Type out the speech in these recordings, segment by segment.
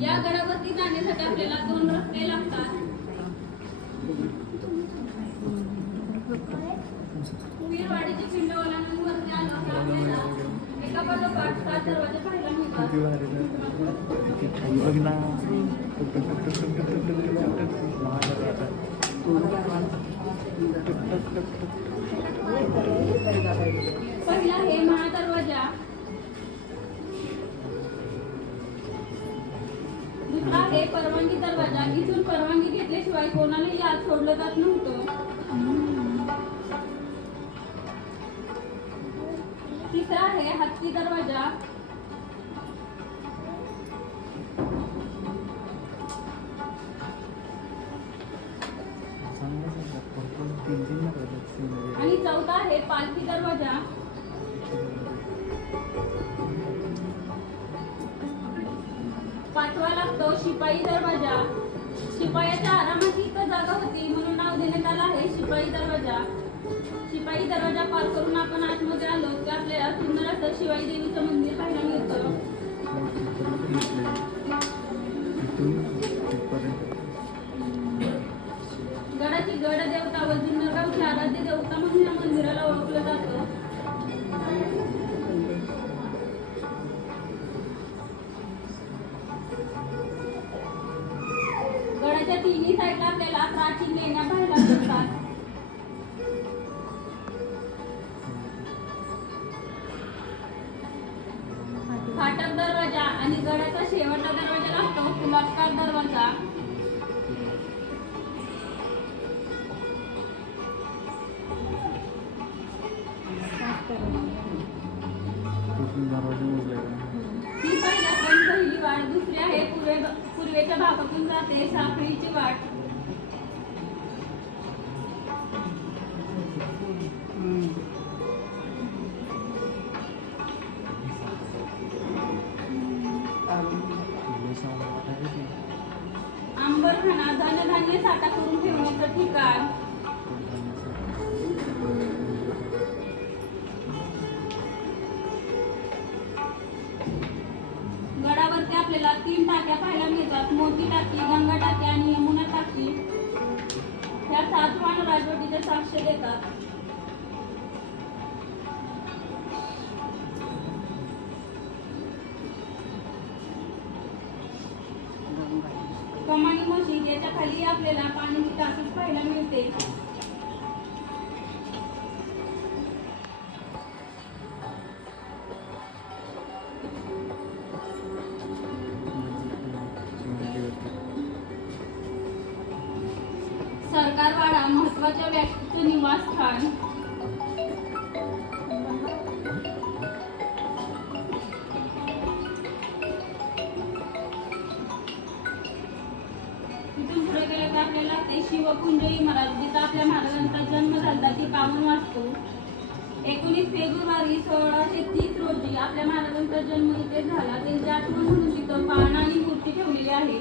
या गडावरती जाण्यासाठी आपल्याला दोन रस्ते लागतात. वीरवाडीची पिंड ओलांडून आपल्याला एका पाठोपाठ सात दरवाजे पाहायला मिळतात. पहिला हे महादरवाजा. दुसरा आहे परवानगी दरवाजा इथून परवानगी घेतल्याशिवाय कोणालाही आत सोडलं जात नव्हतं. तिसरा आहे हत्ती दरवाजा. आणि चौथा आहे पालखी दरवाजा. शिपाई दरवाजा. शिपायाच्या आरामाची इथं जागा होती म्हणून नाव देण्यात आलं आहे शिपाई दरवाजा. शिपाई दरवाजा पार करून आपण आतमध्ये आलो. की आपल्याला सुंदर असं शिवाई देवीचं मंदिर त्याच्या तिन्ही साईडला आपल्याला प्राचीन लेण्या पाहायला मिळतात. फाटक दरवाजा आणि गडाचा शेवटचा दरवाजा लागतो कुलाबकार दरवाजा. ही पहिल्या पण पहिली वाट दुसरी आहे पूर्वे पूर्वेच्या भागातून जाते साखळीची वाट. आंबरखाना धनधान्य साठा करून ठेवण्याचं ठिकाण. कमानी मशीद याच्या खाली आपल्याला पाण्याची टाकी पाहायला मिळते. सरकारवाडा महत्त्वाच्या व्यक्तीचं निवासस्थान. की आपल्याला ते शिवकुंज इमारत जिथं आपल्या महाराजांचा जन्म झाला ती पाहून वाचतो. एकोणीस फेब्रुवारी सोळाशे तीस रोजी आपल्या महाराजांचा जन्म इथे झाला. त्यांची आठवण म्हणून तिथं पाळणा आणि मूर्ती ठेवलेली आहे.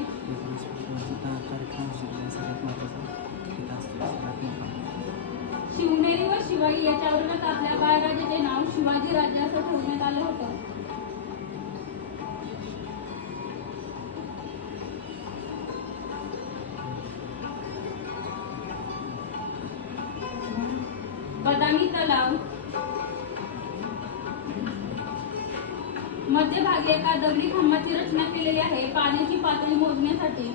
शिवनेरी व शिवाई याच्यावरूनच आपल्या बाळराजाचे नाव शिवाजी राज्य असं बदामी मध्यभागी एका दगडी खांबाची रचना केलेली आहे. पाण्याची पातळी मोजण्यासाठी.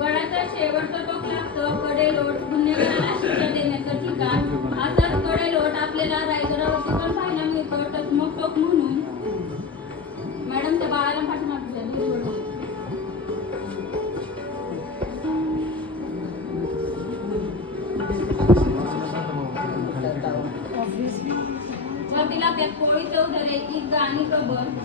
गडाचा शेवटचा टोक लागतं. कडेलोट गुन्हेगाराला शिक्षा देण्याचं ठिकाण. असाच कडेलोट आपल्याला रायगडावरती पण वरती कोळी पोळी चौधरी इग्गा आणि कबर